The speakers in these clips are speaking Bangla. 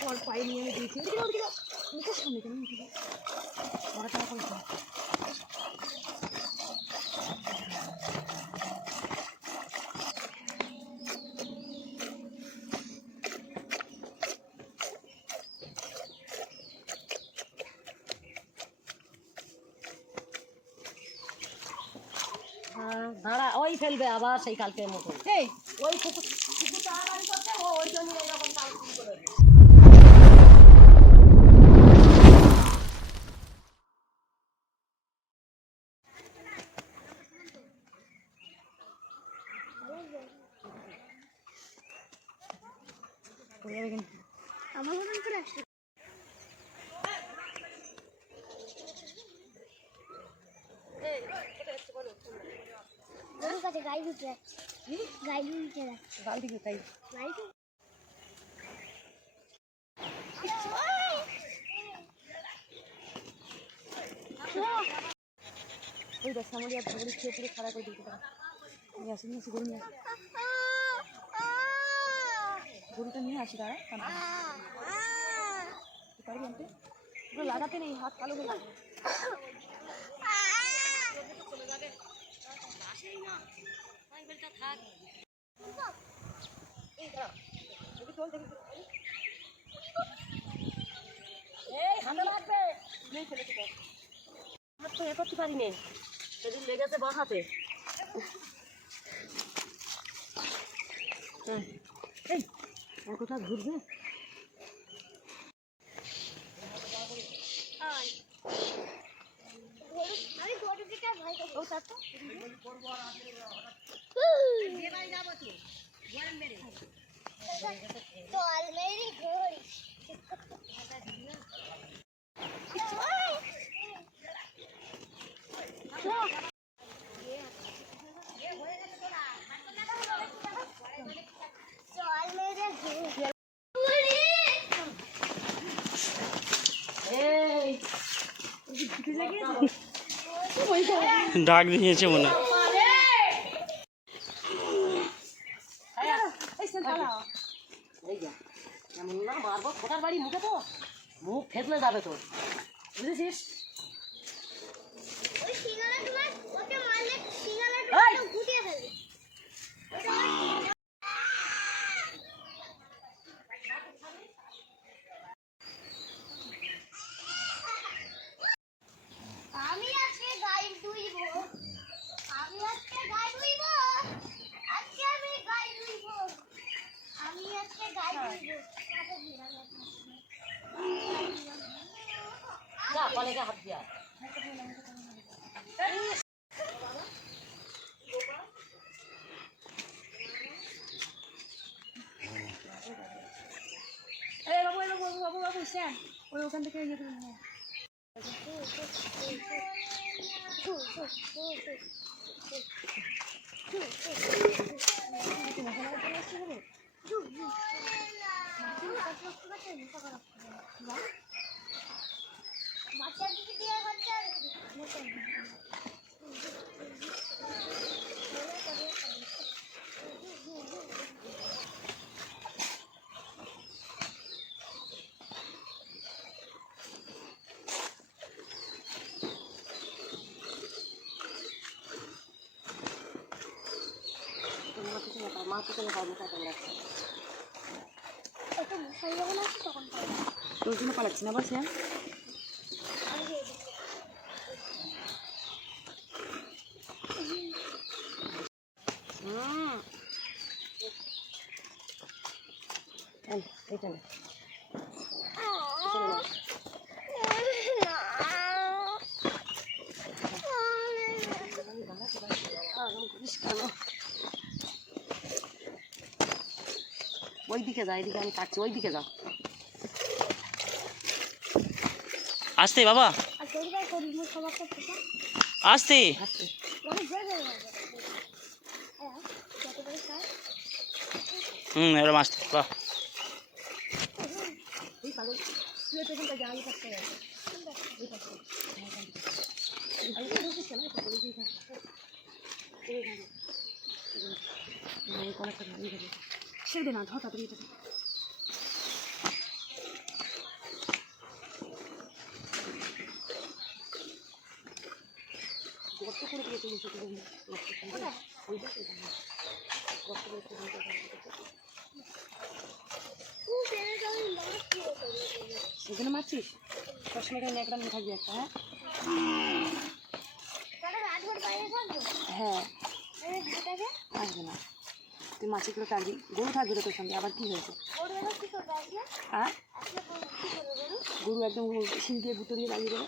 পর পায়ে আমি। হ্যাঁ, দাঁড়া ওই ফেলবে আবার সেই কালকের মতো ওই তাড়াতাড়ি করছে ও ওই জন্য এরকম কাল শুরু করে আমার মতন করে আসছে গাই উঠে যাচ্ছে গাই উঠে যাচ্ছে তাই গাই ওই দেখ সামনে আর ধরে খেয়ে পুরো খারাপ করে দিতে নিয়ে আসি নিয়ে নিয়ে আসি গরুটা নিয়ে আসি দাঁড়া লাগাতে নেই হাত কালো যাবে এই হাতে লাগবে। হাত তো। এ করতে পারি নে সেদিন লেগেছে বাঁ হ্যাঁ এই আর কোথাও ঘুরবে? আমি গরুকে ভয় করি ও তার তো চল মেরি ঘড়ি চল মেরে ঘড়ি এই ডাক দিয়েছে মনে হয়। এই এই যা এমন না মারবো ফোটার বাড়ি মুখে তো। মুখ ফেটলে যাবে তো বুঝেছিস? ওই সিঙ্গারা তোমার ওকে মারলে সিঙ্গারা এই! ফেলবে আমি আজকে গাই ধুইব আমি আজকে গাই ধুইব আজকে আমি গাই ধুইব আমি আজকে গাই ধুইব যা কলেজে হাত দিয়া এই বাবু এই বাবু বাবু বাবু বাবু ওই ওখান থেকে ইয়ে করে নিয়ে। বাচ্চার দিয়ে হচ্ছে পাও মুখে তোমরা তোর জন্য পালাচ্ছি না বল স্যার আমি দিয়ে দিই। হুম এই এইখানে ওই দিকে যা এদিকে আমি থাকছি ওই দিকে যাও আসতে বাবা আসতে হ্যাঁ হুম এবার আসতে বাহ কেন এটা ছেড়ে দে না ধর তাড়াতাড়ি এটা হ্যাঁ? হ্যাঁ। আসবে না। তুই মাছগুলো টানবি গরু থাকবে তোর সঙ্গে আবার কী হয়েছে? হ্যাঁ? গরু একদম শিল দিয়ে বুটো দিয়ে লাগিয়ে দেবে।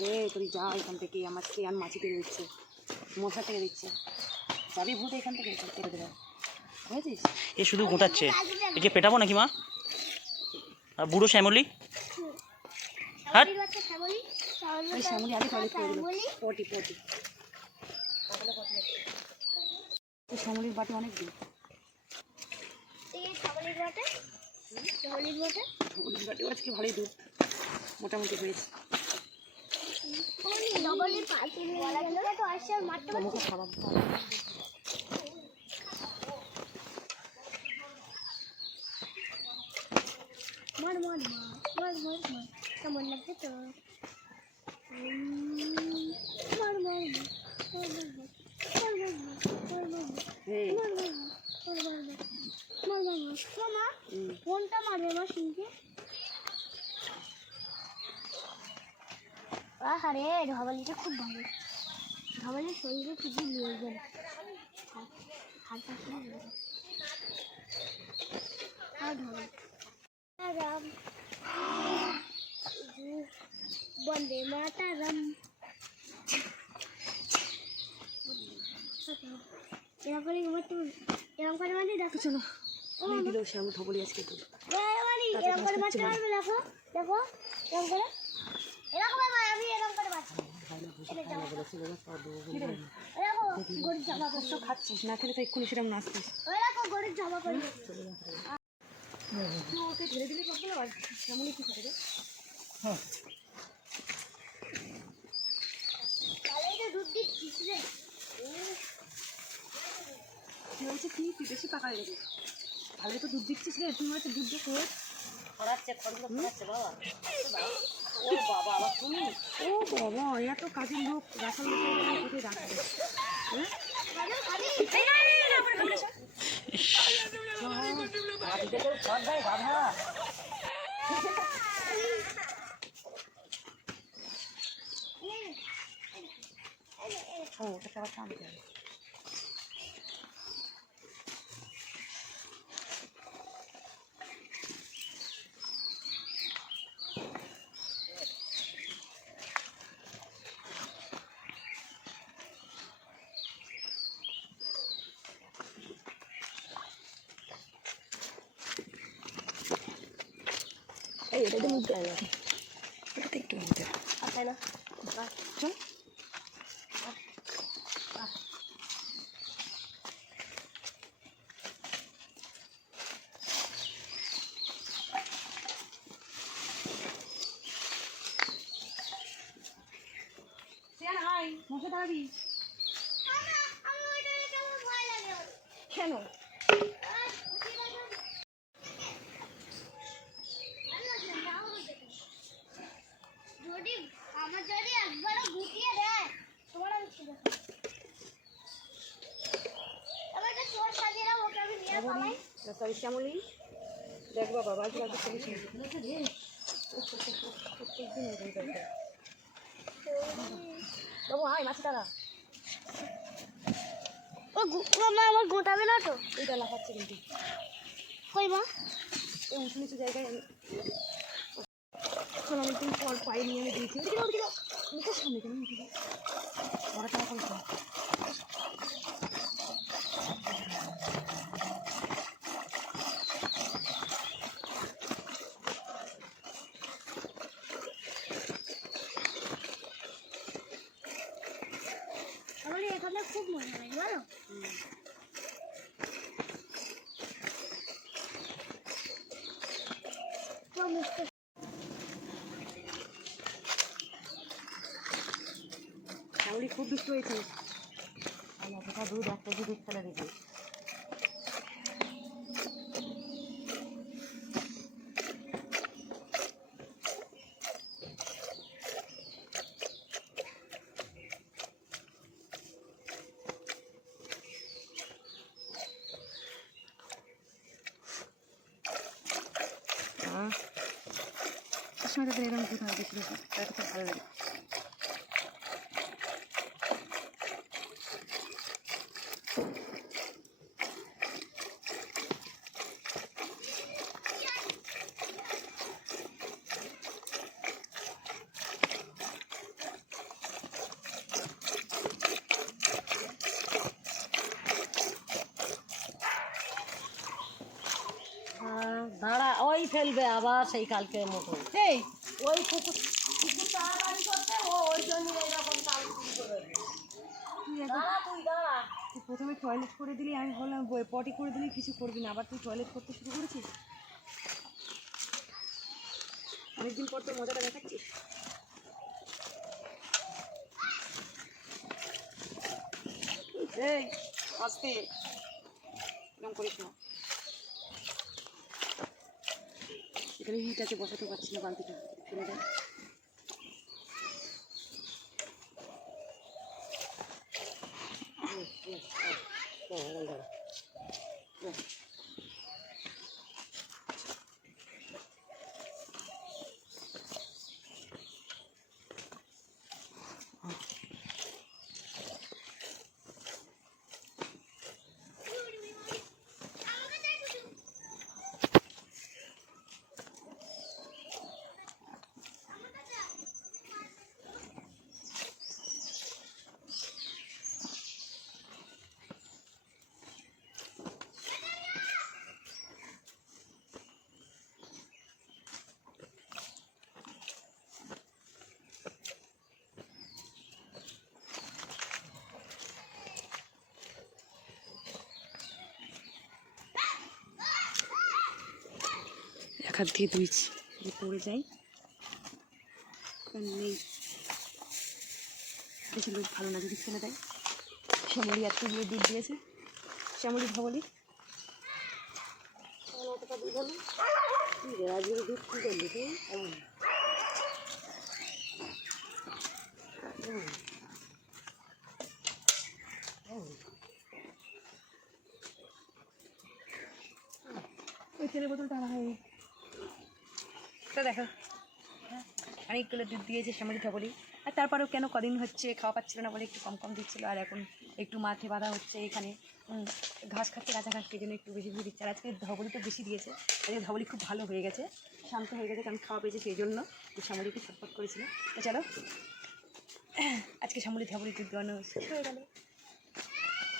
রে তুই যা এখান থেকে আমার সে আর মাছি কেড়ে দিচ্ছে। মশা কেড়ে দিচ্ছে। যাবি ভূত এখান থেকে কেড়ে দেবে। বুঝেছিস? এ শুধু গোটাচ্ছে। একে পেটাবো নাকি মা? আর বুড়ো শ্যামলি? হ্যাঁ? শ্যামলি আগে পটি পটি। শ্যামলির বাটি অনেক দূর শ্যামলির বাটি। শ্যামলির বাটি। শ্যামলির বাটি আজকে ভালোই দূর মোটামুটি হয়েছে। কেমন লাগছে তো মার মার মার মার। ফোনটা মারে আমার খুব ভালো ধবালির সঙ্গে কিছু নিয়ে গেল বন্দে মাতারাম। এরকম করে এবার তুমি এরকম করে মানে দেখো। চলো ও অনেক দিল শ্যামল থবলি আজকে তো মানে এরকম করে মারতে পারবে দেখো। দেখো এরকম করে। এরকম করে আমি এরকম করে মারছি। তো খাচ্ছিস না খেলে তো এক্ষুনি সেরকম নাচতিস। গরিব জামা করে ওকে ধরে দিলি সবগুলো আর শ্যামলি কি করে রে তাহলে এটা দুধ দিচ্ছিস রে হয়েছে কি তুই বেশি পাকা হয়ে গেছিস ভালো তো দুধ দিচ্ছিস রে তুই হয়তো দুধ দিয়ে খোঁজ। খড়াচ্ছে খড়গুলো খড়াচ্ছে বাবা। ও বাবা আবার তুমি? ও বাবা এত কাজের লোক রাখার লোক কোথায় রাখবে হ্যাঁ? ও ওটা আবার টানতে হবে। এই এটা তো মুখে আসবে এটাতে একটু মুখে আসে না চল কেন? আমি পালাই সরি শ্যামলি। দেখ বাবা বাজু বাজু। বাবু আয় মাছি দাঁড়া। ও মা আমার গোটাবে না তো? এইটা লাফাচ্ছে কিন্তু। কই মা? এই উঁচু নিচু জায়গায় আমি এখন অনেকদিন পর পায়ে নিয়ে আমি দিয়েছি। মুখের সামনে কেন? মুখে দাও। পড়াশোনা করিস ওগুলি খুব দুষ্ট হয়েছিস এতটা দুধ একটা দুধ ফেলে দিবি Смотрите, рядом будет на 10 минут. Это как ফেলবে আবার সেই কালকের মতো এই ওই কুকুর কুকুর তাড়াতাড়ি করতে ও ওই জন্য এইরকম শুরু করে তুই দাঁড়া তুই দাঁড়া। তুই প্রথমে টয়লেট করে দিলি আমি বললাম পটি করে দিলি কিছু করবি না। আবার তুই টয়লেট করতে শুরু করেছিস? অনেকদিন পর তোর মজাটা দেখাচ্ছিস। এই আস্তে। এরকম করিস না। এখানে হিট আছে বসাতে পারছি না বালতিটা। ফেলে দেয় এক হাত দিয়ে ধুইছি যদি পড়ে যাই। নেই। বেশি লোক ভালো না যদি ফেলে দেয়। শ্যামলি এত দিয়ে দুধ দিয়েছে। শ্যামলি, ভাবলি? ওই তেলের বোতলটা আনা হয়নি। দেখো। হ্যাঁ অনেকগুলো দুধ দিয়েছে, শ্যামলি ভাবলি আর তারপরেও কেন কদিন হচ্ছে খাওয়া পাচ্ছিল না বলে একটু কম কম দিচ্ছিল, আর এখন একটু মাঠে বাঁধা হচ্ছে এখানে। ঘাস খাচ্ছে কাঁচা ঘাস সেই জন্য একটু বেশি বেশি দিচ্ছে, আর আজকে ধবলি তো বেশি দিয়েছে আজকে ধবলি খুব ভালো হয়ে গেছে, শান্ত হয়ে গেছে, কারণ খাওয়া পেয়েছে সেই জন্য একটু শ্যামলিকে সাপোর্ট করেছিল। তো চলো, আজকে শ্যামলি ধবলি দুধ দেওয়ানো শেষ হয়ে গেলো।